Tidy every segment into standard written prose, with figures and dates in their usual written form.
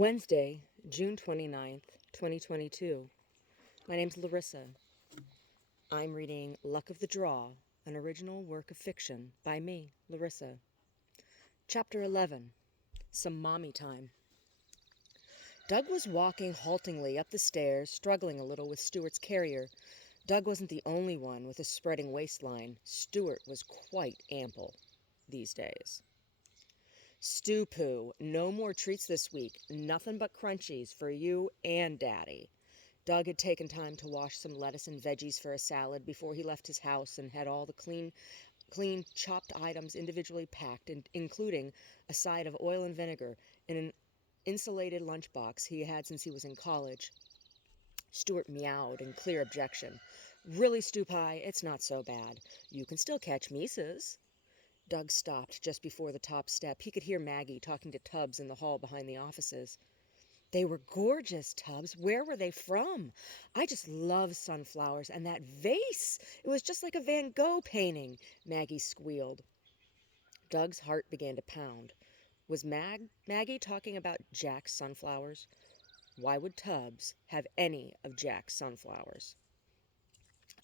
Wednesday, June 29th, 2022. My name's Larissa. I'm reading Luck of the Draw, an original work of fiction by me, Larissa. Chapter 11. Some Mommy Time. Doug was walking haltingly up the stairs, struggling a little with Stuart's carrier. Doug wasn't the only one with a spreading waistline. Stuart was quite ample these days. Stew Poo, no more treats this week. Nothing but crunchies for you and Daddy. Doug had taken time to wash some lettuce and veggies for a salad before he left his house and had all the clean chopped items individually packed, including a side of oil and vinegar in an insulated lunchbox he had since he was in college. Stuart meowed in clear objection. Really, Stew Pie, it's not so bad. You can still catch Mises. Doug stopped just before the top step. He could hear Maggie talking to Tubbs in the hall behind the offices. They were gorgeous, Tubbs. Where were they from? I just love sunflowers, and that vase! It was just like a Van Gogh painting, Maggie squealed. Doug's heart began to pound. Was Maggie talking about Jack's sunflowers? Why would Tubbs have any of Jack's sunflowers?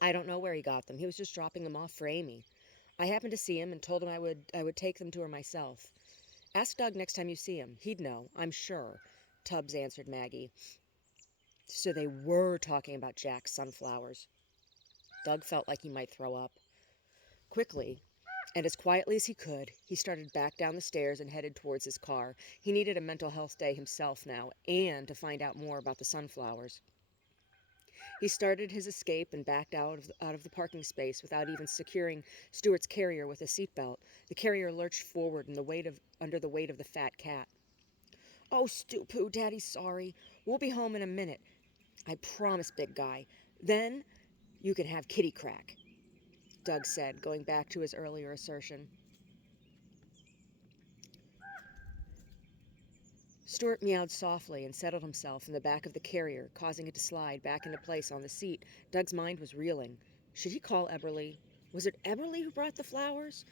I don't know where he got them. He was just dropping them off for Amy. I happened to see him and told him I would take them to her myself. Ask Doug next time you see him. He'd know, I'm sure, Tubbs answered Maggie. So they were talking about Jack's sunflowers. Doug felt like he might throw up. Quickly, and as quietly as he could, he started back down the stairs and headed towards his car. He needed a mental health day himself now, and to find out more about the sunflowers. He started his escape and backed out of the parking space without even securing Stuart's carrier with a seatbelt. The carrier lurched forward under the weight of the fat cat. Oh, Stu-Poo, Daddy's sorry. We'll be home in a minute. I promise, big guy. Then you can have kitty crack, Doug said, going back to his earlier assertion. Stuart meowed softly and settled himself in the back of the carrier, causing it to slide back into place on the seat. Doug's mind was reeling. Should he call Eberly? Was it Eberly who brought the flowers?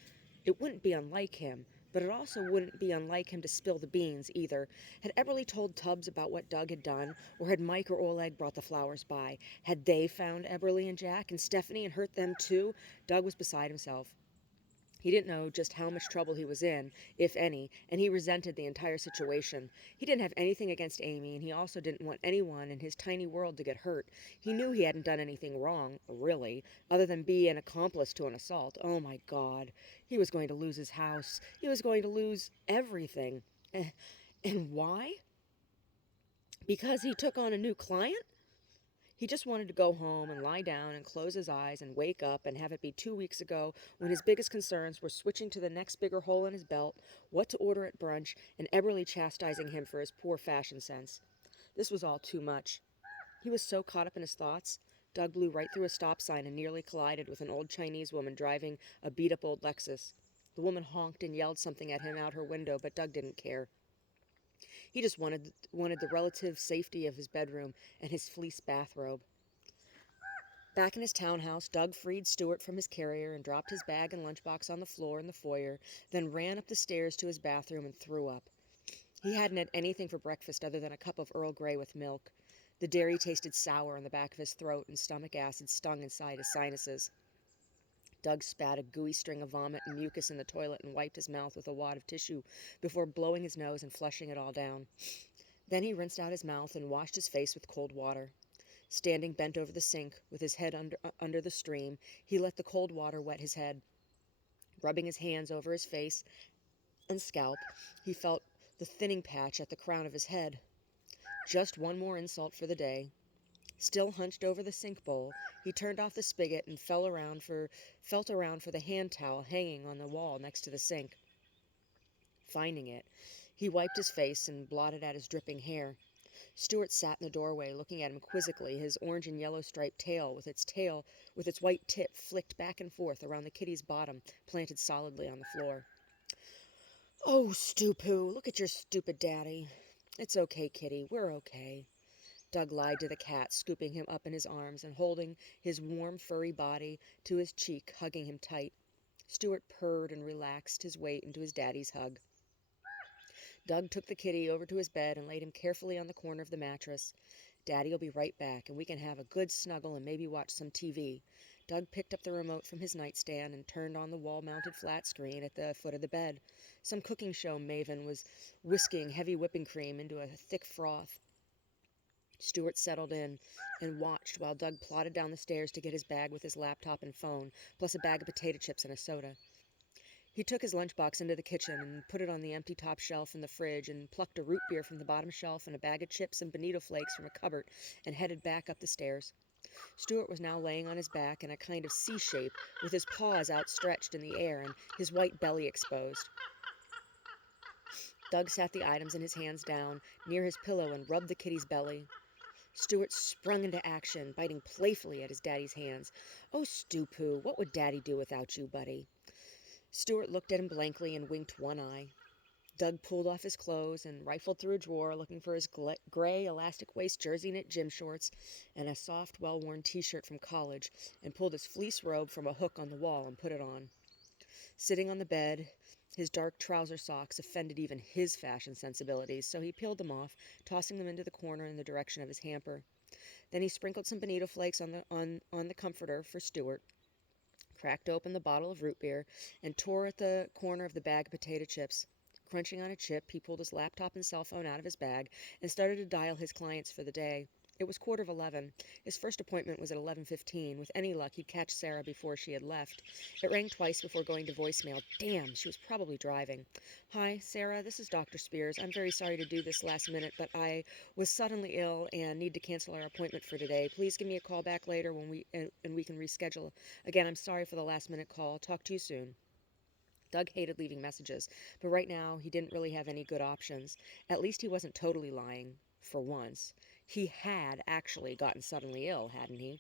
It wouldn't be unlike him, but it also wouldn't be unlike him to spill the beans, either. Had Eberly told Tubbs about what Doug had done, or had Mike or Oleg brought the flowers by? Had they found Eberly and Jack and Stephanie and hurt them too? Doug was beside himself. He didn't know just how much trouble he was in, if any, and he resented the entire situation. He didn't have anything against Amy, and he also didn't want anyone in his tiny world to get hurt. He knew he hadn't done anything wrong, really, other than be an accomplice to an assault. Oh, my God. He was going to lose his house. He was going to lose everything. And why? Because he took on a new client? He just wanted to go home and lie down and close his eyes and wake up and have it be 2 weeks ago when his biggest concerns were switching to the next bigger hole in his belt, what to order at brunch, and Eberly chastising him for his poor fashion sense. This was all too much. He was so caught up in his thoughts. Doug blew right through a stop sign and nearly collided with an old Chinese woman driving a beat-up old Lexus. The woman honked and yelled something at him out her window, but Doug didn't care. He just wanted the relative safety of his bedroom and his fleece bathrobe. Back in his townhouse, Doug freed Stuart from his carrier and dropped his bag and lunchbox on the floor in the foyer, then ran up the stairs to his bathroom and threw up. He hadn't had anything for breakfast other than a cup of Earl Grey with milk. The dairy tasted sour in the back of his throat, and stomach acid stung inside his sinuses. Doug spat a gooey string of vomit and mucus in the toilet and wiped his mouth with a wad of tissue before blowing his nose and flushing it all down. Then he rinsed out his mouth and washed his face with cold water. Standing bent over the sink, with his head under the stream, he let the cold water wet his head. Rubbing his hands over his face and scalp, he felt the thinning patch at the crown of his head. Just one more insult for the day. Still hunched over the sink bowl, he turned off the spigot and felt around for the hand towel hanging on the wall next to the sink. Finding it, he wiped his face and blotted at his dripping hair. Stuart sat in the doorway, looking at him quizzically, his orange and yellow striped tail with its white tip flicked back and forth around the kitty's bottom, planted solidly on the floor. Oh, Stu-Poo, look at your stupid daddy. It's okay, kitty, we're okay. Doug lied to the cat, scooping him up in his arms and holding his warm, furry body to his cheek, hugging him tight. Stuart purred and relaxed his weight into his daddy's hug. Doug took the kitty over to his bed and laid him carefully on the corner of the mattress. Daddy'll be right back, and we can have a good snuggle and maybe watch some TV. Doug picked up the remote from his nightstand and turned on the wall-mounted flat screen at the foot of the bed. Some cooking show maven was whisking heavy whipping cream into a thick froth. Stuart settled in and watched while Doug plodded down the stairs to get his bag with his laptop and phone, plus a bag of potato chips and a soda. He took his lunchbox into the kitchen and put it on the empty top shelf in the fridge and plucked a root beer from the bottom shelf and a bag of chips and bonito flakes from a cupboard and headed back up the stairs. Stuart was now laying on his back in a kind of C shape with his paws outstretched in the air and his white belly exposed. Doug sat the items in his hands down near his pillow and rubbed the kitty's belly. Stuart sprung into action, biting playfully at his daddy's hands. "Oh, Stu-Poo, what would Daddy do without you, buddy?" Stuart looked at him blankly and winked one eye. Doug pulled off his clothes and rifled through a drawer looking for his gray elastic waist jersey knit gym shorts and a soft, well-worn t-shirt from college and pulled his fleece robe from a hook on the wall and put it on. Sitting on the bed, his dark trouser socks offended even his fashion sensibilities, so he peeled them off, tossing them into the corner in the direction of his hamper. Then he sprinkled some bonito flakes on the comforter for Stuart, cracked open the bottle of root beer, and tore at the corner of the bag of potato chips. Crunching on a chip, he pulled his laptop and cell phone out of his bag and started to dial his clients for the day. It was 11:15. His first appointment was at 11:15. With any luck, he'd catch Sarah before she had left. It rang twice before going to voicemail. Damn, she was probably driving. "Hi, Sarah, this is Dr. Spears. I'm very sorry to do this last minute, but I was suddenly ill and need to cancel our appointment for today. Please give me a call back later when we can reschedule. Again, I'm sorry for the last minute call. Talk to you soon." Doug hated leaving messages, but right now he didn't really have any good options. At least he wasn't totally lying, for once. He had actually gotten suddenly ill, hadn't he?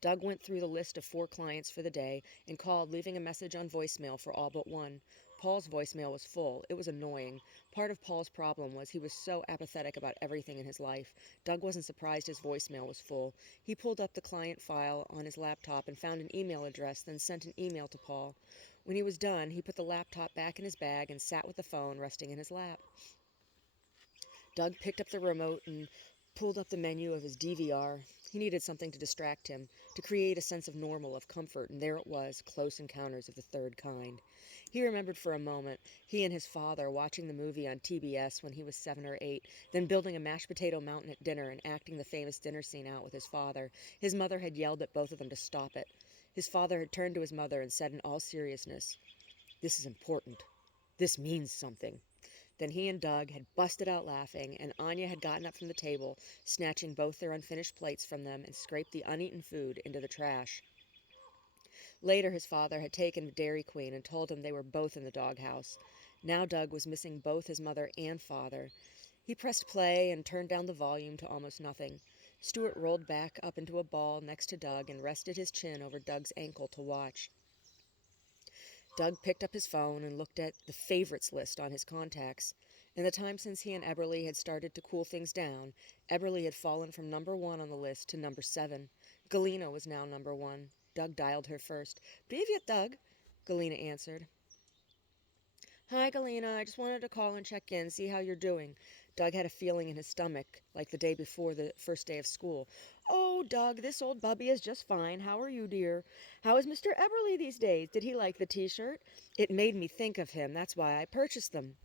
Doug went through the list of 4 clients for the day and called, leaving a message on voicemail for all but one. Paul's voicemail was full. It was annoying. Part of Paul's problem was he was so apathetic about everything in his life. Doug wasn't surprised his voicemail was full. He pulled up the client file on his laptop and found an email address, then sent an email to Paul. When he was done, he put the laptop back in his bag and sat with the phone resting in his lap. Doug picked up the remote and pulled up the menu of his DVR. He needed something to distract him, to create a sense of normal, of comfort, and there it was, Close Encounters of the Third Kind. He remembered for a moment he and his father watching the movie on TBS when he was 7 or 8, then building a mashed potato mountain at dinner and acting the famous dinner scene out with his father. His mother had yelled at both of them to stop it. His father had turned to his mother and said in all seriousness, "This is important. This means something." Then he and Doug had busted out laughing, and Anya had gotten up from the table, snatching both their unfinished plates from them, and scraped the uneaten food into the trash. Later, his father had taken Dairy Queen and told him they were both in the doghouse. Now Doug was missing both his mother and father. He pressed play and turned down the volume to almost nothing. Stuart rolled back up into a ball next to Doug and rested his chin over Doug's ankle to watch. Doug picked up his phone and looked at the favorites list on his contacts. In the time since he and Eberly had started to cool things down, Eberly had fallen from number 1 on the list to number 7. Galena was now number 1. Doug dialed her first. "Привет, Doug," Galena answered. "Hi, Galena. I just wanted to call and check in, see how you're doing." Doug had a feeling in his stomach, like the day before the first day of school. "Oh, Doug, this old bubby is just fine. How are you, dear? How is Mr. Eberly these days? Did he like the t-shirt? It made me think of him. That's why I purchased them."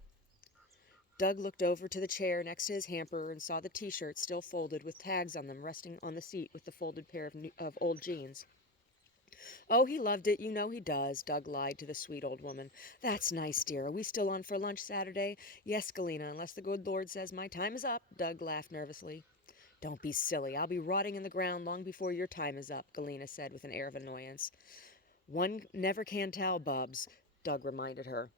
Doug looked over to the chair next to his hamper and saw the t-shirts still folded with tags on them resting on the seat with the folded pair of old jeans. "Oh, he loved it. You know he does," Doug lied to the sweet old woman. "That's nice, dear. Are we still on for lunch Saturday?" "Yes, Galena, unless the good Lord says my time is up," Doug laughed nervously. "Don't be silly. I'll be rotting in the ground long before your time is up," Galena said with an air of annoyance. "One never can tell, Bubs," Doug reminded her.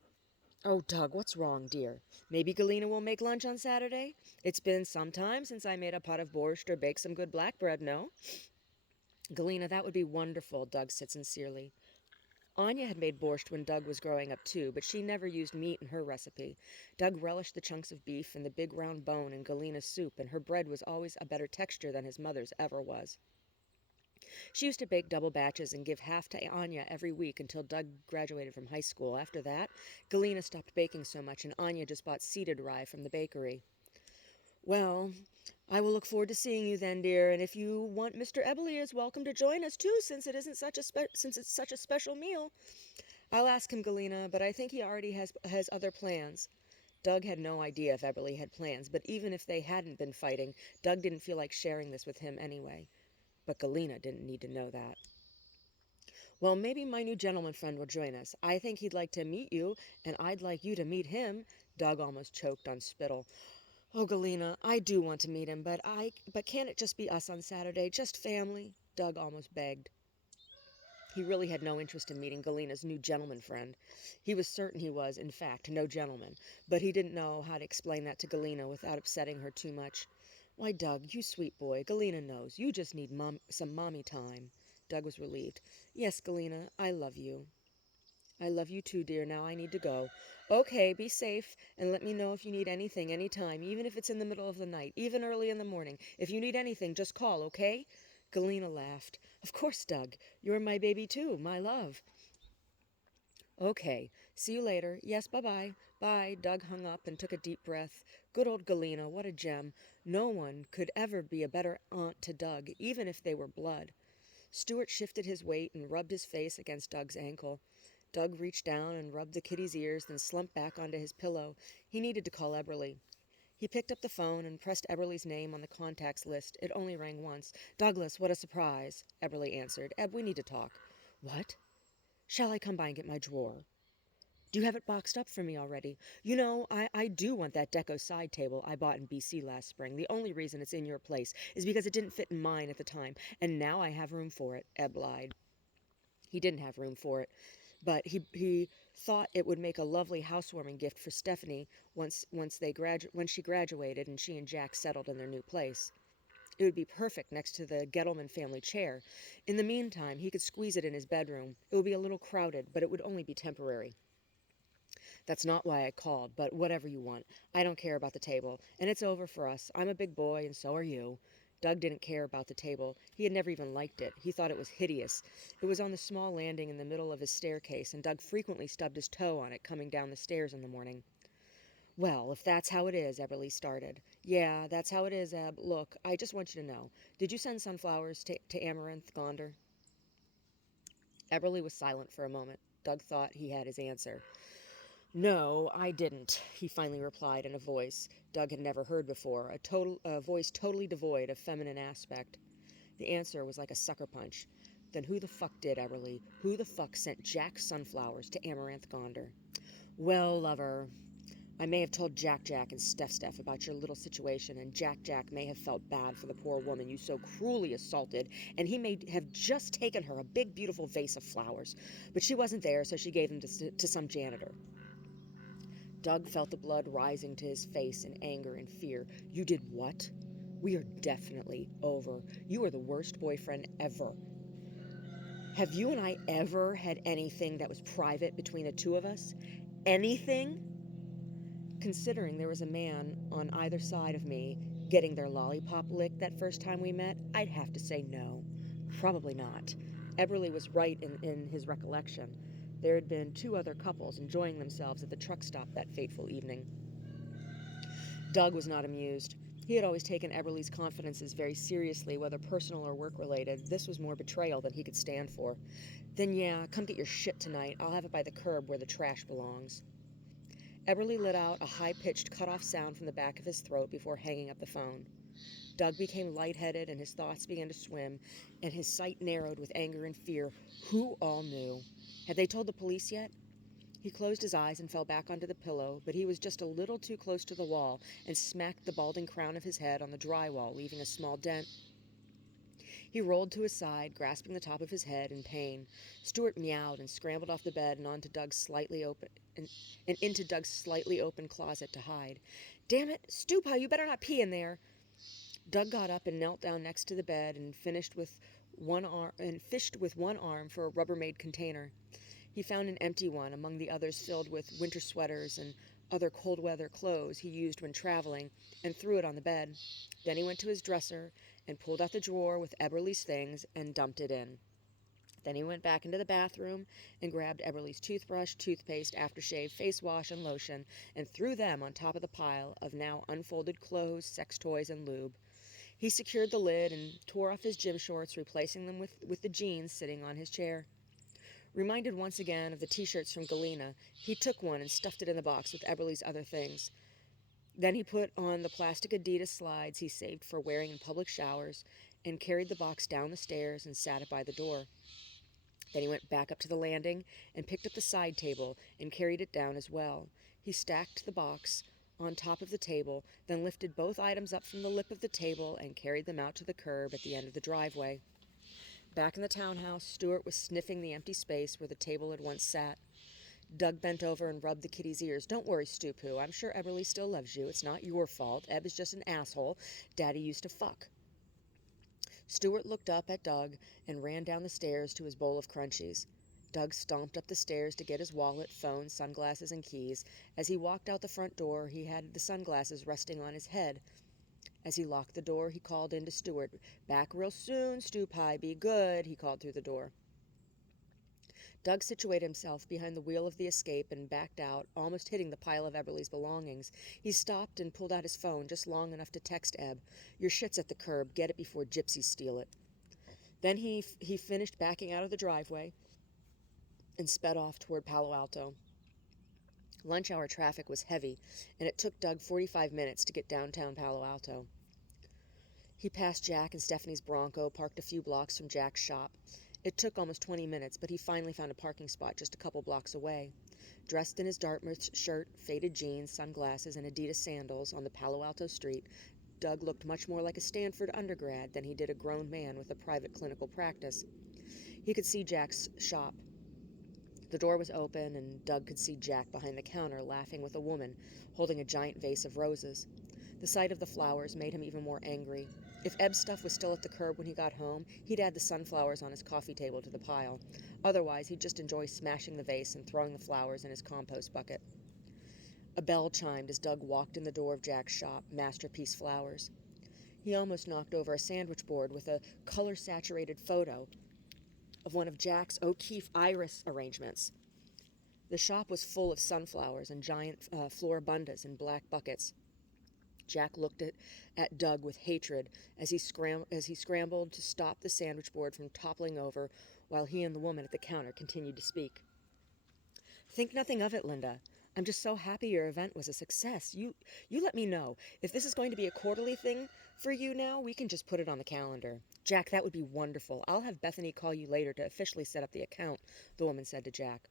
"Oh, Doug, what's wrong, dear? Maybe Galena will make lunch on Saturday? It's been some time since I made a pot of borscht or baked some good black bread, no?" "Galena, that would be wonderful," Doug said sincerely. Anya had made borscht when Doug was growing up too, but she never used meat in her recipe. Doug relished the chunks of beef and the big round bone in Galena's soup, and her bread was always a better texture than his mother's ever was. She used to bake double batches and give half to Anya every week until Doug graduated from high school. After that, Galena stopped baking so much, and Anya just bought seeded rye from the bakery. Well, I will look forward to seeing you then, dear. And if you want, Mr. Eberly is welcome to join us too, since it's such a special meal. I'll ask him, Galena, but I think he already has other plans. Doug had no idea if Eberly had plans, but even if they hadn't been fighting, Doug didn't feel like sharing this with him anyway. But Galena didn't need to know that. Well, maybe my new gentleman friend will join us. I think he'd like to meet you, and I'd like you to meet him. Doug almost choked on spittle. Oh, Galena, I do want to meet him, but can't it just be us on Saturday? Just family? Doug almost begged. He really had no interest in meeting Galena's new gentleman friend. He was certain he was, in fact, no gentleman, but he didn't know how to explain that to Galena without upsetting her too much. Why, Doug, you sweet boy, Galena knows. You just need some mommy time. Doug was relieved. Yes, Galena, I love you. I love you too, dear. Now I need to go. Okay, be safe, and let me know if you need anything anytime, even if it's in the middle of the night, even early in the morning. If you need anything, just call, okay? Galena laughed. Of course, Doug. You're my baby too, my love. Okay, see you later. Yes, bye-bye. Bye. Doug hung up and took a deep breath. Good old Galena, what a gem. No one could ever be a better aunt to Doug, even if they were blood. Stuart shifted his weight and rubbed his face against Doug's ankle. Doug reached down and rubbed the kitty's ears, then slumped back onto his pillow. He needed to call Eberly. He picked up the phone and pressed Eberly's name on the contacts list. It only rang once. Douglas, what a surprise, Eberly answered. Eb, we need to talk. What? Shall I come by and get my drawer? Do you have it boxed up for me already? You know, I do want that deco side table I bought in BC last spring. The only reason it's in your place is because it didn't fit in mine at the time, and now I have room for it, Eb lied. He didn't have room for it, but he thought it would make a lovely housewarming gift for Stephanie when she graduated and she and Jack settled in their new place. It would be perfect next to the Gettleman family chair. In the meantime, he could squeeze it in his bedroom. It would be a little crowded, but it would only be temporary. That's not why I called, but whatever you want. I don't care about the table, and it's over for us. I'm a big boy, and so are you. Doug didn't care about the table. He had never even liked it. He thought it was hideous. It was on the small landing in the middle of his staircase, and Doug frequently stubbed his toe on it coming down the stairs in the morning. Well, if that's how it is, Eberly started. Yeah, that's how it is, Eb. Look, I just want you to know. Did you send sunflowers to Amaranth Gonder? Eberly was silent for a moment. Doug thought he had his answer. No, I didn't, he finally replied in a voice Doug had never heard before, a voice totally devoid of feminine aspect. The answer was like a sucker punch. Then who the fuck did, Eberly? Who the fuck sent Jack sunflowers to Amaranth Gonder? Well, lover, I may have told Jack and Steph about your little situation, and Jack may have felt bad for the poor woman you so cruelly assaulted, and he may have just taken her a big, beautiful vase of flowers. But she wasn't there, so she gave them to some janitor. Doug felt the blood rising to his face in anger and fear. You did what? We are definitely over. You are the worst boyfriend ever. Have you and I ever had anything that was private between the two of us? Anything? Considering there was a man on either side of me getting their lollipop licked that first time we met, I'd have to say no. Probably not. Eberly was right in his recollection. There had been two other couples enjoying themselves at the truck stop that fateful evening. Doug was not amused. He had always taken Eberly's confidences very seriously, whether personal or work-related. This was more betrayal than he could stand for. Then yeah, come get your shit tonight. I'll have it by the curb where the trash belongs. Eberly let out a high-pitched cut-off sound from the back of his throat before hanging up the phone. Doug became lightheaded and his thoughts began to swim, and his sight narrowed with anger and fear. Who all knew? Had they told the police yet? He closed his eyes and fell back onto the pillow, but he was just a little too close to the wall and smacked the balding crown of his head on the drywall, leaving a small dent. He rolled to his side, grasping the top of his head in pain. Stuart meowed and scrambled off the bed and into Doug's slightly open closet to hide. Damn it, Stupa, you better not pee in there. Doug got up and knelt down next to the bed and fished with one arm for a Rubbermaid container. He found an empty one among the others filled with winter sweaters and other cold weather clothes he used when traveling, and threw it on the bed. Then he went to his dresser and pulled out the drawer with Eberly's things and dumped it in. Then he went back into the bathroom and grabbed Eberly's toothbrush, toothpaste, aftershave, face wash, and lotion and threw them on top of the pile of now unfolded clothes, sex toys, and lube. He secured the lid and tore off his gym shorts, replacing them with the jeans sitting on his chair. Reminded once again of the t-shirts from Galena, he took one and stuffed it in the box with Eberly's other things. Then he put on the plastic Adidas slides he saved for wearing in public showers and carried the box down the stairs and sat it by the door. Then he went back up to the landing and picked up the side table and carried it down as well. He stacked the box on top of the table, then lifted both items up from the lip of the table and carried them out to the curb at the end of the driveway. Back in the townhouse, Stuart was sniffing the empty space where the table had once sat. Doug bent over and rubbed the kitty's ears. "Don't worry, Stu-Poo. I'm sure Eberly still loves you. It's not your fault. Eb is just an asshole Daddy used to fuck." Stuart looked up at Doug and ran down the stairs to his bowl of crunchies. Doug stomped up the stairs to get his wallet, phone, sunglasses, and keys. As he walked out the front door, he had the sunglasses resting on his head. As he locked the door, he called in to Stuart. "Back real soon, Stu-Pie. Be good," he called through the door. Doug situated himself behind the wheel of the Escape and backed out, almost hitting the pile of Eberly's belongings. He stopped and pulled out his phone just long enough to text Eb. "Your shit's at the curb. Get it before gypsies steal it." Then he finished backing out of the driveway and sped off toward Palo Alto. Lunch hour traffic was heavy, and it took Doug 45 minutes to get downtown Palo Alto. He passed Jack and Stephanie's Bronco, parked a few blocks from Jack's shop. It took almost 20 minutes, but he finally found a parking spot just a couple blocks away. Dressed in his Dartmouth shirt, faded jeans, sunglasses, and Adidas sandals on the Palo Alto street, Doug looked much more like a Stanford undergrad than he did a grown man with a private clinical practice. He could see Jack's shop. The door was open, and Doug could see Jack behind the counter laughing with a woman holding a giant vase of roses. The sight of the flowers made him even more angry. If Eb's stuff was still at the curb when he got home, he'd add the sunflowers on his coffee table to the pile. Otherwise, he'd just enjoy smashing the vase and throwing the flowers in his compost bucket. A bell chimed as Doug walked in the door of Jack's shop, Masterpiece Flowers. He almost knocked over a sandwich board with a color-saturated photo of one of Jack's O'Keeffe iris arrangements. The shop was full of sunflowers and giant floribundas in black buckets. Jack looked at Doug with hatred as he scrambled to stop the sandwich board from toppling over while he and the woman at the counter continued to speak. "Think nothing of it, Linda. I'm just so happy your event was a success. You let me know. If this is going to be a quarterly thing for you now, we can just put it on the calendar." "Jack, that would be wonderful. I'll have Bethany call you later to officially set up the account," the woman said to Jack.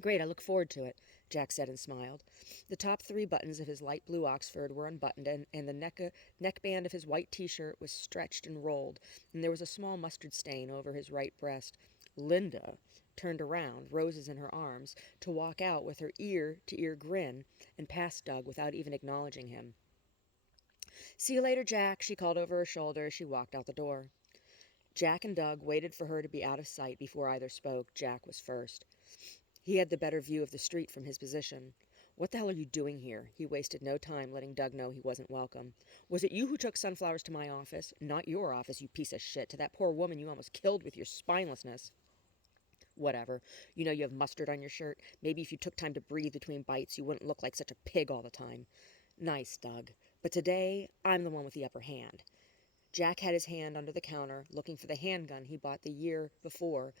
"Great, I look forward to it," Jack said and smiled. The top 3 buttons of his light blue Oxford were unbuttoned, and the neckband of his white T-shirt was stretched and rolled, and there was a small mustard stain over his right breast. Linda turned around, roses in her arms, to walk out with her ear-to-ear grin and past Doug without even acknowledging him. "See you later, Jack," she called over her shoulder as she walked out the door. Jack and Doug waited for her to be out of sight before either spoke. Jack was first. He had the better view of the street from his position. "What the hell are you doing here?" He wasted no time letting Doug know he wasn't welcome. "Was it you who took sunflowers to my office?" "Not your office, you piece of shit. To that poor woman you almost killed with your spinelessness." "Whatever. You know you have mustard on your shirt. Maybe if you took time to breathe between bites, you wouldn't look like such a pig all the time." "Nice, Doug. But today, I'm the one with the upper hand." Jack had his hand under the counter, looking for the handgun he bought the year before,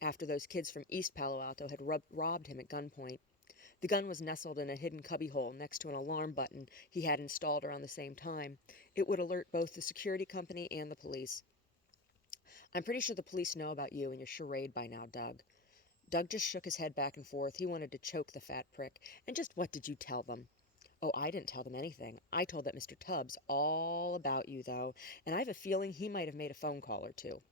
after those kids from East Palo Alto had robbed him at gunpoint. The gun was nestled in a hidden cubbyhole next to an alarm button he had installed around the same time. It would alert both the security company and the police. "I'm pretty sure the police know about you and your charade by now, Doug." Doug just shook his head back and forth. He wanted to choke the fat prick. "And just what did you tell them?" "Oh, I didn't tell them anything. I told that Mr. Tubbs all about you, though, and I have a feeling he might have made a phone call or two."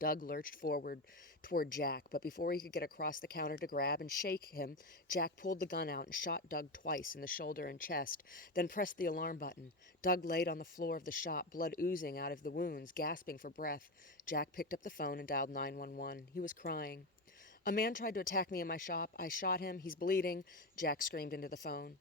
Doug lurched forward toward Jack, but before he could get across the counter to grab and shake him, Jack pulled the gun out and shot Doug twice in the shoulder and chest, then pressed the alarm button. Doug laid on the floor of the shop, blood oozing out of the wounds, gasping for breath. Jack picked up the phone and dialed 911. He was crying. "A man tried to attack me in my shop. I shot him. He's bleeding," Jack screamed into the phone.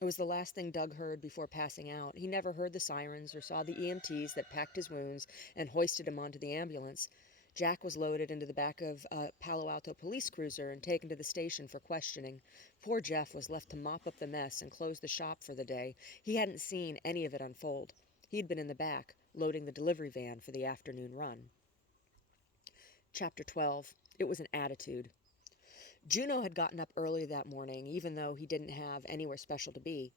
It was the last thing Doug heard before passing out. He never heard the sirens or saw the EMTs that packed his wounds and hoisted him onto the ambulance. Jack was loaded into the back of a Palo Alto police cruiser and taken to the station for questioning. Poor Jeff was left to mop up the mess and close the shop for the day. He hadn't seen any of it unfold. He'd been in the back, loading the delivery van for the afternoon run. Chapter 12. It was an attitude. Juno had gotten up early that morning, even though he didn't have anywhere special to be.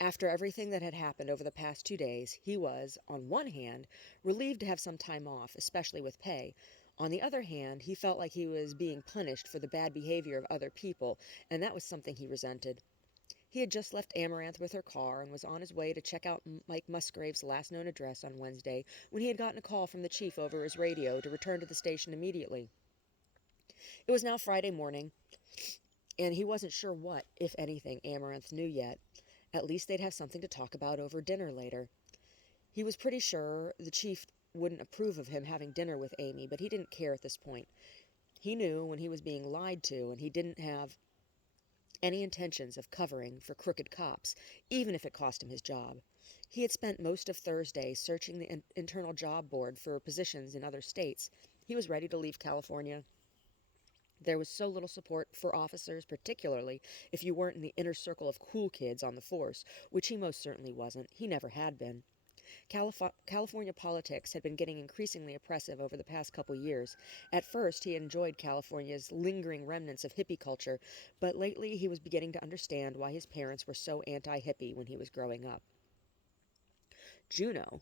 After everything that had happened over the past 2 days, he was, on one hand, relieved to have some time off, especially with pay. On the other hand, he felt like he was being punished for the bad behavior of other people, and that was something he resented. He had just left Amaranth with her car and was on his way to check out Mike Musgrave's last known address on Wednesday when he had gotten a call from the chief over his radio to return to the station immediately. It was now Friday morning, and he wasn't sure what, if anything, Amaranth knew yet. At least they'd have something to talk about over dinner later. He was pretty sure the chief wouldn't approve of him having dinner with Amy, but he didn't care at this point. He knew when he was being lied to, and he didn't have any intentions of covering for crooked cops, even if it cost him his job. He had spent most of Thursday searching the internal job board for positions in other states. He was ready to leave California. There was so little support for officers, particularly if you weren't in the inner circle of cool kids on the force, which he most certainly wasn't. He never had been. California politics had been getting increasingly oppressive over the past couple years. At first, he enjoyed California's lingering remnants of hippie culture, but lately he was beginning to understand why his parents were so anti-hippie when he was growing up. Juno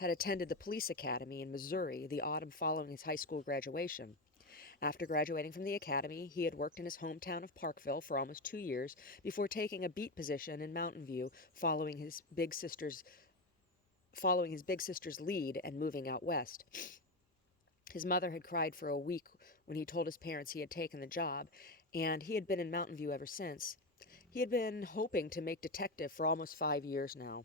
had attended the police academy in Missouri the autumn following his high school graduation. After graduating from the academy, he had worked in his hometown of Parkville for almost 2 years before taking a beat position in Mountain View following his big sister's lead and moving out west. His mother had cried for a week when he told his parents he had taken the job, and he had been in Mountain View ever since. He had been hoping to make detective for almost 5 years now.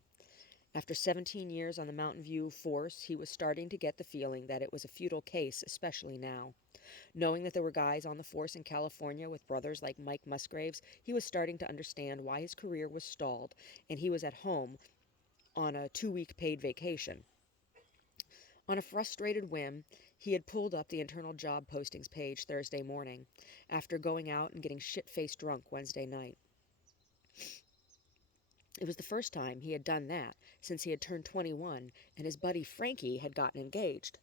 After 17 years on the Mountain View force, he was starting to get the feeling that it was a futile case, especially now. Knowing that there were guys on the force in California with brothers like Mike Musgraves, he was starting to understand why his career was stalled, and he was at home on a 2-week paid vacation. On a frustrated whim, he had pulled up the internal job postings page Thursday morning, after going out and getting shit-faced drunk Wednesday night. It was the first time he had done that since he had turned 21 and his buddy Frankie had gotten engaged.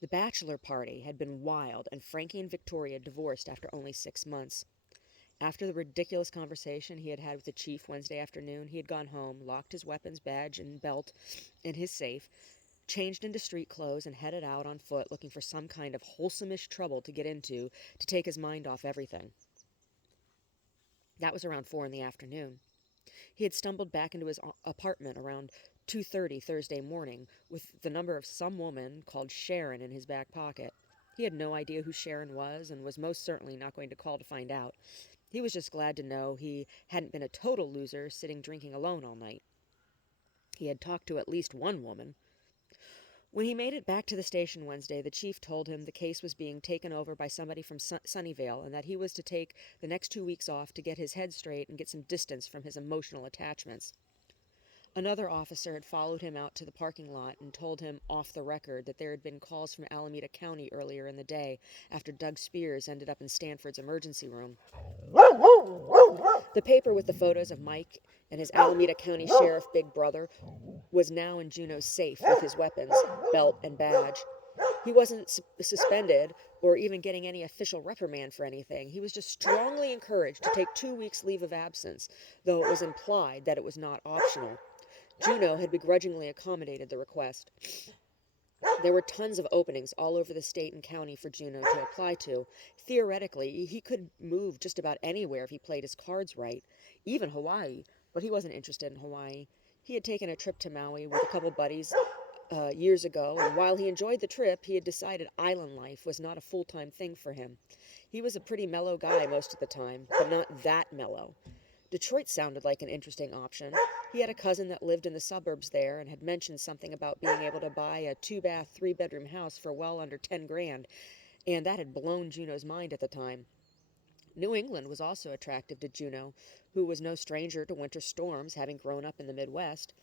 The bachelor party had been wild, and Frankie and Victoria divorced after only 6 months. After the ridiculous conversation he had had with the chief Wednesday afternoon, he had gone home, locked his weapons, badge, and belt in his safe, changed into street clothes, and headed out on foot looking for some kind of wholesome-ish trouble to get into to take his mind off everything. That was around 4 in the afternoon. He had stumbled back into his apartment around 2:30 Thursday morning with the number of some woman called Sharon in his back pocket. He had no idea who Sharon was and was most certainly not going to call to find out. He was just glad to know he hadn't been a total loser sitting drinking alone all night. He had talked to at least one woman. When he made it back to the station Wednesday, the chief told him the case was being taken over by somebody from Sunnyvale and that he was to take the next 2 weeks off to get his head straight and get some distance from his emotional attachments. Another officer had followed him out to the parking lot and told him off the record that there had been calls from Alameda County earlier in the day after Doug Spears ended up in Stanford's emergency room. The paper with the photos of Mike and his Alameda County Sheriff big brother was now in Juno's safe with his weapons, belt, and badge. He wasn't suspended or even getting any official reprimand for anything. He was just strongly encouraged to take 2 weeks' leave of absence, though it was implied that it was not optional. Juno had begrudgingly accommodated the request. There were tons of openings all over the state and county for Juno to apply to. Theoretically, he could move just about anywhere if he played his cards right, even Hawaii, but he wasn't interested in Hawaii. He had taken a trip to Maui with a couple buddies years ago, and while he enjoyed the trip, he had decided island life was not a full-time thing for him. He was a pretty mellow guy most of the time, but not that mellow. Detroit sounded like an interesting option. He had a cousin that lived in the suburbs there and had mentioned something about being able to buy a two-bath, three-bedroom house for well under 10 grand, and that had blown Juno's mind at the time. New England was also attractive to Juno, who was no stranger to winter storms, having grown up in the Midwest.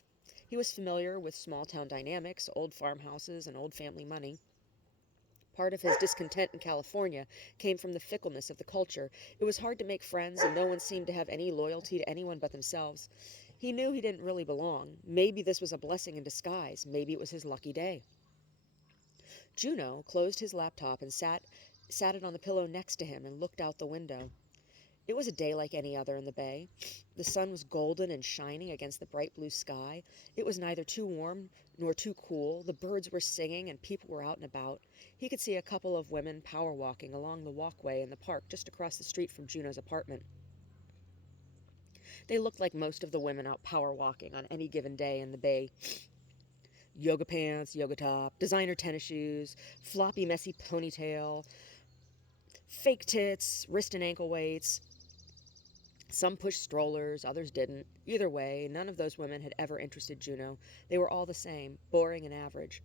He was familiar with small town dynamics, old farmhouses, and old family money. Part of his discontent in California came from the fickleness of the culture. It was hard to make friends, and no one seemed to have any loyalty to anyone but themselves. He knew he didn't really belong. Maybe this was a blessing in disguise. Maybe it was his lucky day. Juno closed his laptop and sat it on the pillow next to him and looked out the window. It was a day like any other in the bay. The sun was golden and shining against the bright blue sky. It was neither too warm nor too cool. The birds were singing and people were out and about. He could see a couple of women power walking along the walkway in the park just across the street from Juno's apartment. They looked like most of the women out power walking on any given day in the bay. Yoga pants, yoga top, designer tennis shoes, floppy messy ponytail, fake tits, wrist and ankle weights. Some pushed strollers, others didn't. Either way, none of those women had ever interested Juno. They were all the same, boring and average.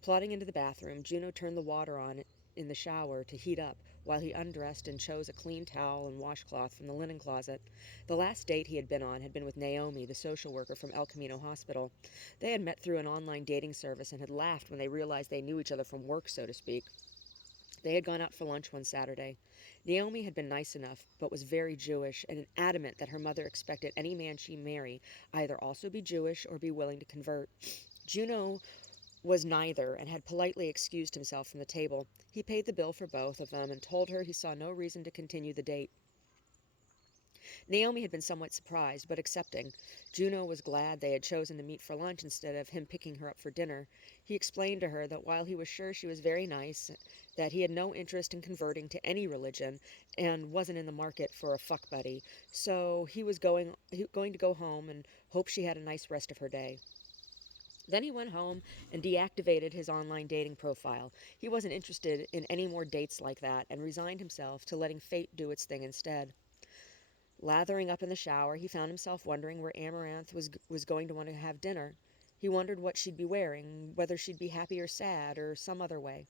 Plodding into the bathroom, Juno turned the water on in the shower to heat up while he undressed and chose a clean towel and washcloth from the linen closet. The last date he had been on had been with Naomi, the social worker from El Camino Hospital. They had met through an online dating service and had laughed when they realized they knew each other from work, so to speak. They had gone out for lunch one Saturday. Naomi had been nice enough, but was very Jewish and adamant that her mother expected any man she marry either also be Jewish or be willing to convert. Juno was neither and had politely excused himself from the table. He paid the bill for both of them and told her he saw no reason to continue the date. Naomi had been somewhat surprised, but accepting. Juno was glad they had chosen to meet for lunch instead of him picking her up for dinner. He explained to her that while he was sure she was very nice, that he had no interest in converting to any religion and wasn't in the market for a fuck buddy, so he was going to go home and hope she had a nice rest of her day. Then he went home and deactivated his online dating profile. He wasn't interested in any more dates like that and resigned himself to letting fate do its thing instead. Lathering up in the shower, he found himself wondering where Amaranth was going to want to have dinner. He wondered what she'd be wearing, whether she'd be happy or sad, or some other way.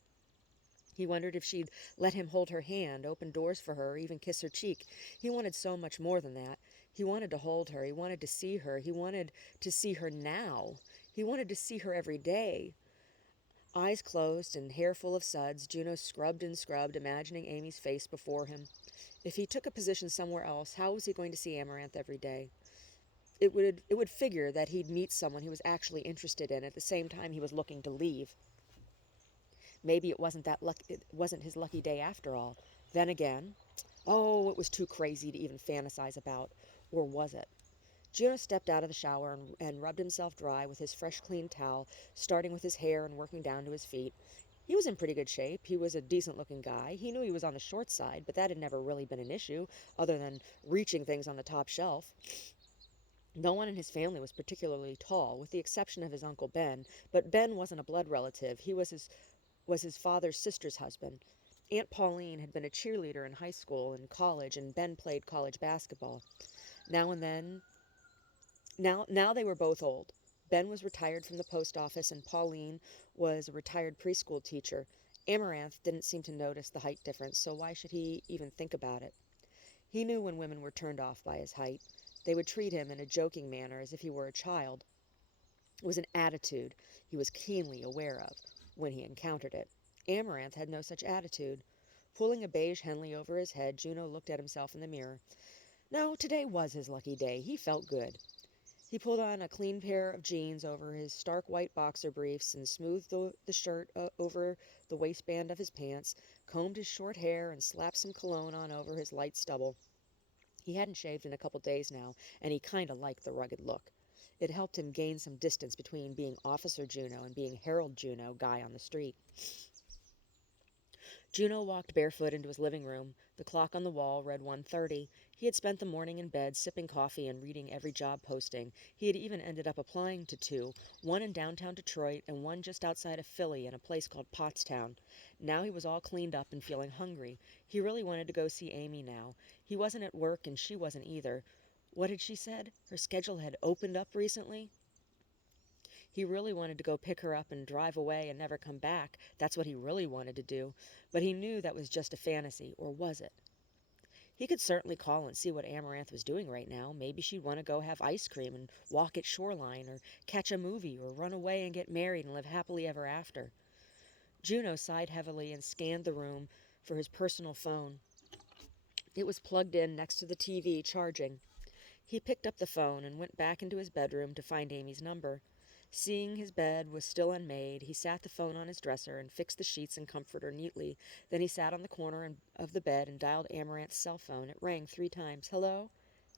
He wondered if she'd let him hold her hand, open doors for her, or even kiss her cheek. He wanted so much more than that. He wanted to hold her. He wanted to see her. He wanted to see her now. He wanted to see her every day. Eyes closed and hair full of suds, Juno scrubbed and scrubbed, imagining Amy's face before him. If he took a position somewhere else, how was he going to see Amaranth every day? It would figure that he'd meet someone he was actually interested in at the same time he was looking to leave. Maybe it wasn't his lucky day after all. Then again, oh, it was too crazy to even fantasize about. Or was it? Juno stepped out of the shower and rubbed himself dry with his fresh, clean towel, starting with his hair and working down to his feet. He was in pretty good shape. He was a decent-looking guy. He knew he was on the short side, but that had never really been an issue, other than reaching things on the top shelf. No one in his family was particularly tall, with the exception of his Uncle Ben, but Ben wasn't a blood relative. He was his father's sister's husband. Aunt Pauline had been a cheerleader in high school and college, and Ben played college basketball. Now and then, now they were both old. Ben was retired from the post office, and Pauline was a retired preschool teacher. Amaranth didn't seem to notice the height difference, so why should he even think about it? He knew when women were turned off by his height. They would treat him in a joking manner as if he were a child. It was an attitude he was keenly aware of when he encountered it. Amaranth had no such attitude. Pulling a beige Henley over his head, Juno looked at himself in the mirror. No, today was his lucky day. He felt good. He pulled on a clean pair of jeans over his stark white boxer briefs and smoothed the shirt over the waistband of his pants, combed his short hair, and slapped some cologne on over his light stubble. He hadn't shaved in a couple days now, and he kinda liked the rugged look. It helped him gain some distance between being Officer Juno and being Harold Juno, guy on the street. Juno walked barefoot into his living room. The clock on the wall read 1:30. He had spent the morning in bed, sipping coffee and reading every job posting. He had even ended up applying to two, one in downtown Detroit and one just outside of Philly in a place called Pottstown. Now he was all cleaned up and feeling hungry. He really wanted to go see Amy now. He wasn't at work and she wasn't either. What had she said? Her schedule had opened up recently? He really wanted to go pick her up and drive away and never come back. That's what he really wanted to do. But he knew that was just a fantasy, or was it? He could certainly call and see what Amaranth was doing right now. Maybe she'd want to go have ice cream and walk at Shoreline, or catch a movie, or run away and get married and live happily ever after. Juno sighed heavily and scanned the room for his personal phone. It was plugged in next to the TV, charging. He picked up the phone and went back into his bedroom to find Amy's number. Seeing his bed was still unmade, he sat the phone on his dresser and fixed the sheets and comforter neatly. Then he sat on the corner of the bed and dialed Amaranth's cell phone. It rang 3 times. "Hello?"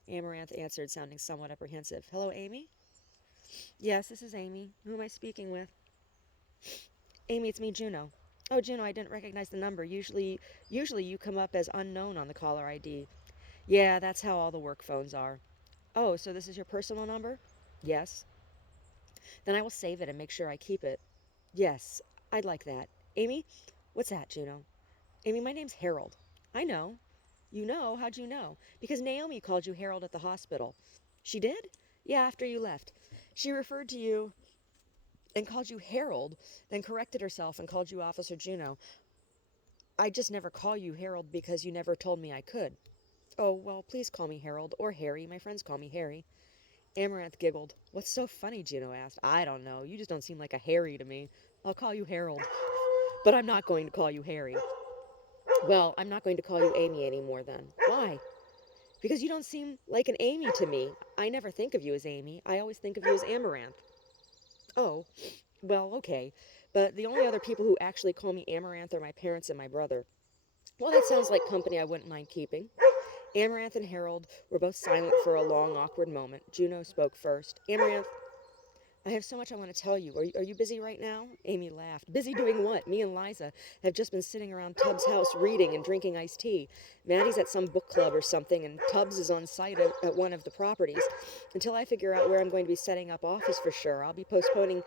Amaranth answered, sounding somewhat apprehensive. "Hello, Amy?" "Yes, this is Amy. Who am I speaking with?" "Amy, it's me, Juno." "Oh, Juno, I didn't recognize the number. Usually you come up as unknown on the caller ID." "Yeah, that's how all the work phones are." "Oh, so this is your personal number?" "Yes." "Then I will save it and make sure I keep it." "Yes, I'd like that." "Amy?" "What's that, Juno?" "Amy, my name's Harold." "I know." "You know? How'd you know?" "Because Naomi called you Harold at the hospital." "She did?" "Yeah, after you left. She referred to you and called you Harold, then corrected herself and called you Officer Juno. I just never call you Harold because you never told me I could." "Oh, well, please call me Harold, or Harry. My friends call me Harry." Amaranth giggled. "What's so funny?" Juno asked. "I don't know. You just don't seem like a Harry to me. I'll call you Harold. But I'm not going to call you Harry." "Well, I'm not going to call you Amy anymore then." "Why?" "Because you don't seem like an Amy to me. I never think of you as Amy. I always think of you as Amaranth." "Oh, well, okay. But the only other people who actually call me Amaranth are my parents and my brother." "Well, that sounds like company I wouldn't mind keeping." Amaranth and Harold were both silent for a long, awkward moment. Juno spoke first. "Amaranth, I have so much I want to tell you. Are you busy right now?" Amy laughed. "Busy doing what? Me and Liza have just been sitting around Tubbs' house reading and drinking iced tea. Maddie's at some book club or something, and Tubbs is on site at one of the properties. Until I figure out where I'm going to be setting up office for sure, I'll be postponing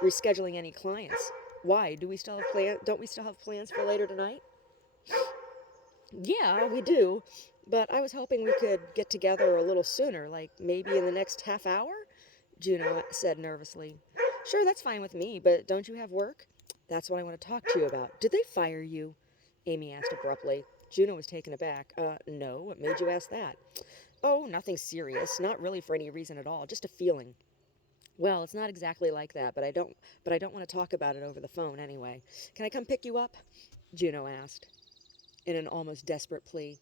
rescheduling any clients." "Why? Don't we still have plans for later tonight?" "Yeah, we do. But I was hoping we could get together a little sooner, like maybe in the next half hour?" Juno said nervously. "Sure, that's fine with me, but don't you have work?" "That's what I want to talk to you about." "Did they fire you?" Amy asked abruptly. Juno was taken aback. No, what made you ask that?" "Oh, nothing serious. Not really for any reason at all. Just a feeling." "Well, it's not exactly like that, but I don't want to talk about it over the phone anyway." "Can I come pick you up?" Juno asked, in an almost desperate plea.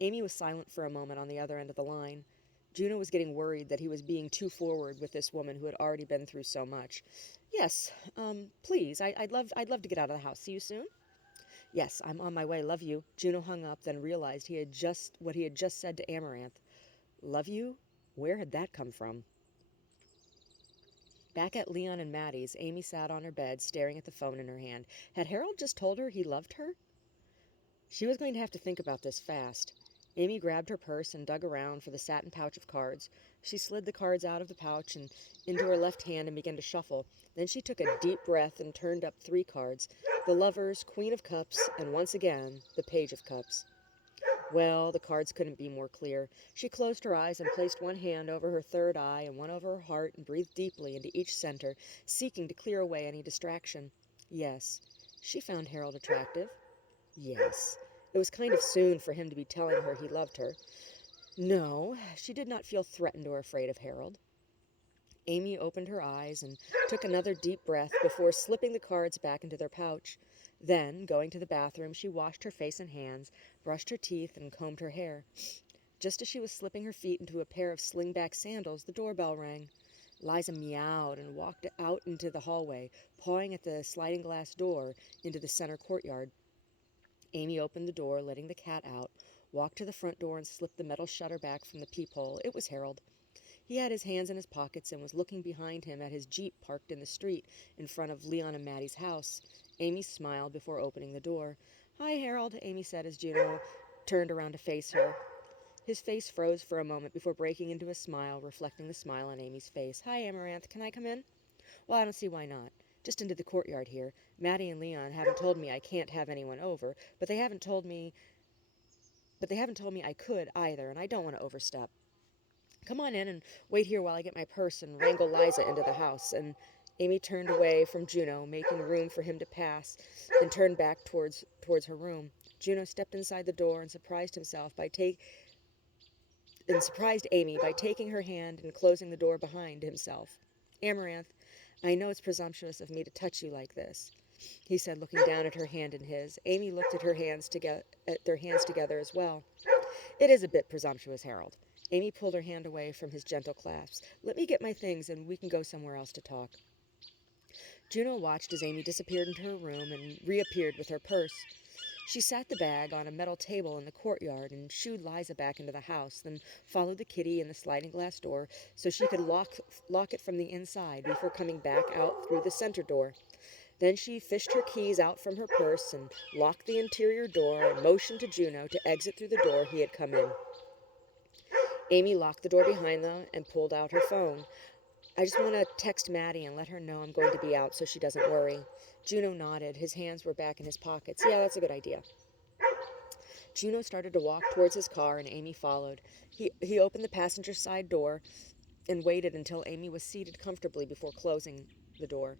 Amy was silent for a moment on the other end of the line. Juno was getting worried that he was being too forward with this woman who had already been through so much. "Yes, please. I'd love to get out of the house. See you soon?" "Yes, I'm on my way. Love you." Juno hung up, then realized what he had just said to Amaranth. Love you? Where had that come from? Back at Leon and Maddie's, Amy sat on her bed, staring at the phone in her hand. Had Harold just told her he loved her? She was going to have to think about this fast. Amy grabbed her purse and dug around for the satin pouch of cards. She slid the cards out of the pouch and into her left hand and began to shuffle. Then she took a deep breath and turned up 3 cards: the Lovers, Queen of Cups, and once again, the Page of Cups. Well, the cards couldn't be more clear. She closed her eyes and placed one hand over her third eye and one over her heart and breathed deeply into each center, seeking to clear away any distraction. Yes, she found Harold attractive. Yes, it was kind of soon for him to be telling her he loved her. No, she did not feel threatened or afraid of Harold. Amy opened her eyes and took another deep breath before slipping the cards back into their pouch. Then, going to the bathroom, she washed her face and hands, brushed her teeth, and combed her hair. Just as she was slipping her feet into a pair of slingback sandals, the doorbell rang. Liza meowed and walked out into the hallway, pawing at the sliding glass door into the center courtyard. Amy opened the door, letting the cat out, walked to the front door, and slipped the metal shutter back from the peephole. It was Harold. He had his hands in his pockets and was looking behind him at his Jeep parked in the street in front of Leon and Maddie's house. Amy smiled before opening the door. "Hi, Harold," Amy said as Juno turned around to face her. His face froze for a moment before breaking into a smile, reflecting the smile on Amy's face. "Hi, Amaranth. Can I come in?" "Well, I don't see why not. Just into the courtyard here. Maddie and Leon haven't told me I can't have anyone over, but they haven't told me I could either, and I don't want to overstep." Come on in and wait here while I get my purse and wrangle Liza into the house. And Amy turned away from Juno, making room for him to pass, then turned back towards her room. Juno stepped inside the door and surprised Amy by taking her hand and closing the door behind himself. Amaranth, I know it's presumptuous of me to touch you like this, he said, looking down at her hand in his. Amy looked at their hands together as well. It is a bit presumptuous, Harold. Amy pulled her hand away from his gentle clasp. Let me get my things and we can go somewhere else to talk. Juno watched as Amy disappeared into her room and reappeared with her purse. She sat the bag on a metal table in the courtyard and shooed Liza back into the house, then followed the kitty in the sliding glass door so she could lock it from the inside before coming back out through the center door. Then she fished her keys out from her purse and locked the interior door and motioned to Juno to exit through the door he had come in. Amy locked the door behind them and pulled out her phone. I just want to text Maddie and let her know I'm going to be out so she doesn't worry. Juno nodded. His hands were back in his pockets. Yeah, that's a good idea. Juno started to walk towards his car and Amy followed. He opened the passenger side door and waited until Amy was seated comfortably before closing the door.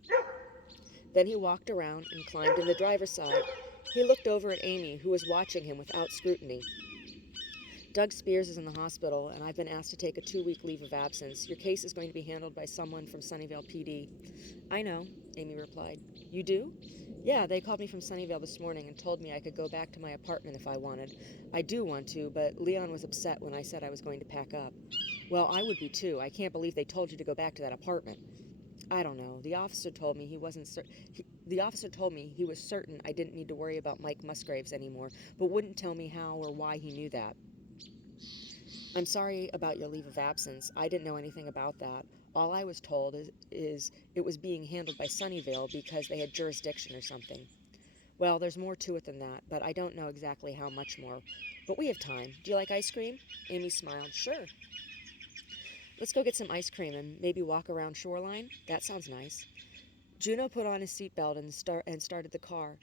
Then he walked around and climbed in the driver's side. He looked over at Amy, who was watching him without scrutiny. Doug Spears is in the hospital, and I've been asked to take a 2-week leave of absence. Your case is going to be handled by someone from Sunnyvale PD. I know, Amy replied. You do? Yeah, they called me from Sunnyvale this morning and told me I could go back to my apartment if I wanted. I do want to, but Leon was upset when I said I was going to pack up. Well, I would be too. I can't believe they told you to go back to that apartment. I don't know. The officer told me he was certain I didn't need to worry about Mike Musgraves anymore, but wouldn't tell me how or why he knew that. I'm sorry about your leave of absence. I didn't know anything about that. All I was told is it was being handled by Sunnyvale because they had jurisdiction or something. Well, there's more to it than that, but I don't know exactly how much more. But we have time. Do you like ice cream? Amy smiled. Sure. Let's go get some ice cream and maybe walk around Shoreline? That sounds nice. Juno put on his seatbelt and started the car.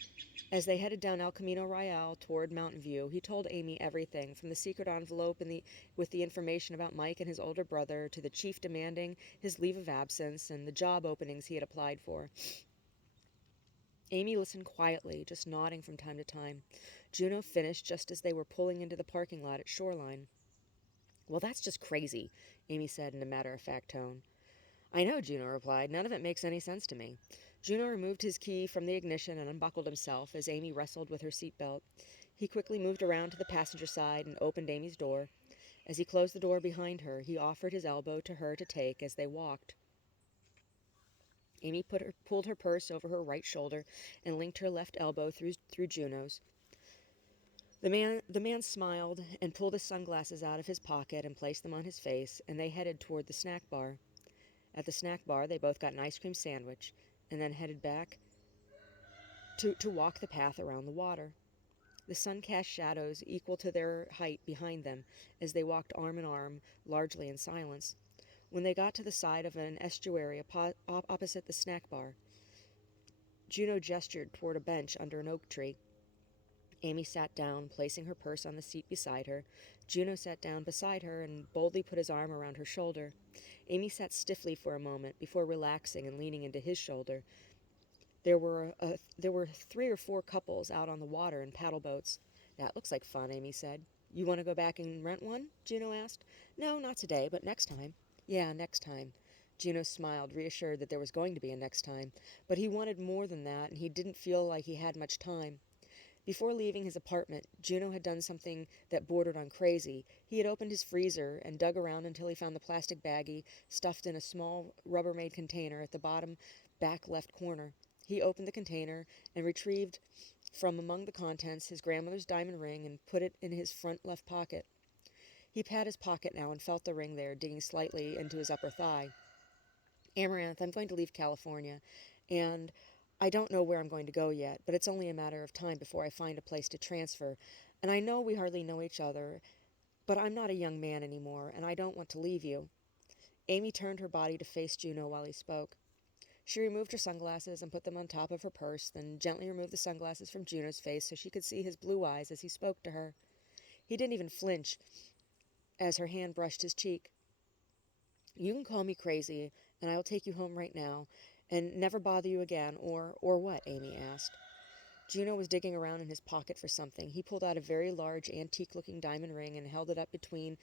As they headed down El Camino Real toward Mountain View, he told Amy everything, from the secret envelope with the information about Mike and his older brother to the chief demanding his leave of absence and the job openings he had applied for. Amy listened quietly, just nodding from time to time. Juno finished just as they were pulling into the parking lot at Shoreline. Well, that's just crazy, Amy said in a matter-of-fact tone. I know, Juno replied. None of it makes any sense to me. Juno removed his key from the ignition and unbuckled himself as Amy wrestled with her seatbelt. He quickly moved around to the passenger side and opened Amy's door. As he closed the door behind her, he offered his elbow to her to take as they walked. Amy pulled her purse over her right shoulder and linked her left elbow through Juno's. The man smiled and pulled his sunglasses out of his pocket and placed them on his face, and they headed toward the snack bar. At the snack bar, they both got an ice cream sandwich and then headed back to walk the path around the water. The sun cast shadows equal to their height behind them as they walked arm in arm, largely in silence. When they got to the side of an estuary opposite the snack bar, Juno gestured toward a bench under an oak tree. Amy sat down, placing her purse on the seat beside her. Juno sat down beside her and boldly put his arm around her shoulder. Amy sat stiffly for a moment before relaxing and leaning into his shoulder. There were 3 or 4 couples out on the water in paddle boats. That looks like fun, Amy said. You want to go back and rent one? Juno asked. No, not today, but next time. Yeah, next time. Juno smiled, reassured that there was going to be a next time. But he wanted more than that, and he didn't feel like he had much time. Before leaving his apartment, Juno had done something that bordered on crazy. He had opened his freezer and dug around until he found the plastic baggie stuffed in a small Rubbermaid container at the bottom back left corner. He opened the container and retrieved from among the contents his grandmother's diamond ring and put it in his front left pocket. He pat his pocket now and felt the ring there, digging slightly into his upper thigh. Amaranth, I'm going to leave California, and I don't know where I'm going to go yet, but it's only a matter of time before I find a place to transfer. And I know we hardly know each other, but I'm not a young man anymore, and I don't want to leave you. Amy turned her body to face Juno while he spoke. She removed her sunglasses and put them on top of her purse, then gently removed the sunglasses from Juno's face so she could see his blue eyes as he spoke to her. He didn't even flinch as her hand brushed his cheek. You can call me crazy, and I will take you home right now and never bother you again, or what? Amy asked. Juno was digging around in his pocket for something. He pulled out a very large, antique-looking diamond ring and held it up between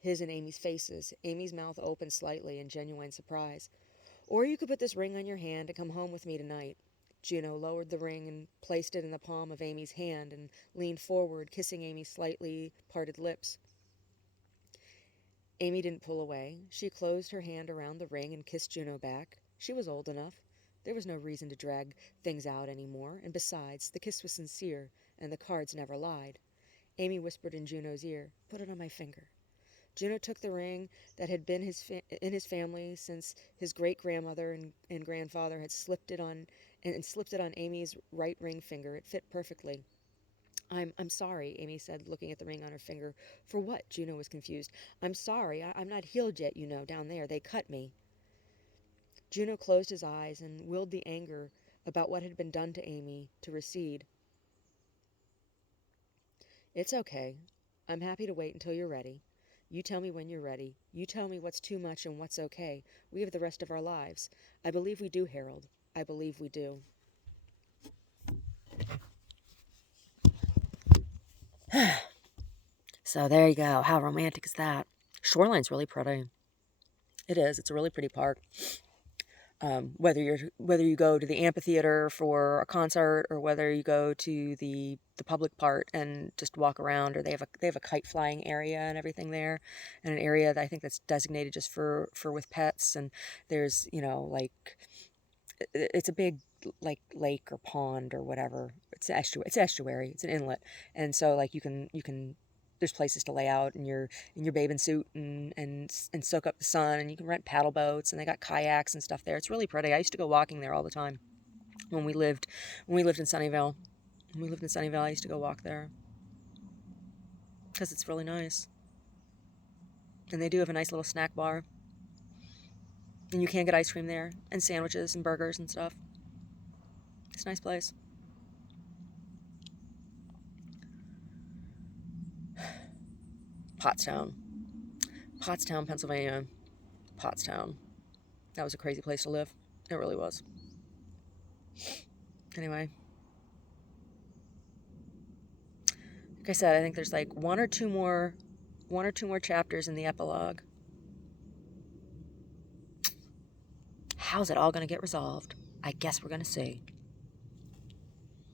his and Amy's faces. Amy's mouth opened slightly in genuine surprise. Or you could put this ring on your hand and come home with me tonight. Juno lowered the ring and placed it in the palm of Amy's hand and leaned forward, kissing Amy's slightly parted lips. Amy didn't pull away. She closed her hand around the ring and kissed Juno back. She was old enough. There was no reason to drag things out anymore, and besides, the kiss was sincere, and the cards never lied. Amy whispered in Juno's ear, "Put it on my finger." Juno took the ring that had been in his family since his great-grandmother and grandfather had slipped it on Amy's right ring finger. It fit perfectly. I'm sorry, Amy said, looking at the ring on her finger. For what? Juno was confused. I'm sorry. I'm not healed yet, down there. They cut me. Juno closed his eyes and willed the anger about what had been done to Amy to recede. It's okay. I'm happy to wait until you're ready. You tell me when you're ready. You tell me what's too much and what's okay. We have the rest of our lives. I believe we do, Harold. I believe we do. So there you go. How romantic is that? Shoreline's really pretty. It is. It's a really pretty park. Whether you go to the amphitheater for a concert or whether you go to the public part and just walk around, or they have a kite flying area and everything there, and an area that I think that's designated just for with pets, and there's like it's a big like lake or pond or whatever. It's estuary. It's an inlet, and so like you can there's places to lay out in your bathing suit and soak up the sun, and you can rent paddle boats, and they got kayaks and stuff there. It's really pretty. I used to go walking there all the time when we lived in Sunnyvale. When we lived in Sunnyvale, I used to go walk there because it's really nice. And they do have a nice little snack bar, and you can get ice cream there and sandwiches and burgers and stuff. It's a nice place. Pottstown, Pennsylvania. Pottstown. That was a crazy place to live. It really was. Anyway, like I said, I think there's like one or two more chapters in the epilogue. How's it all going to get resolved? I guess we're going to see.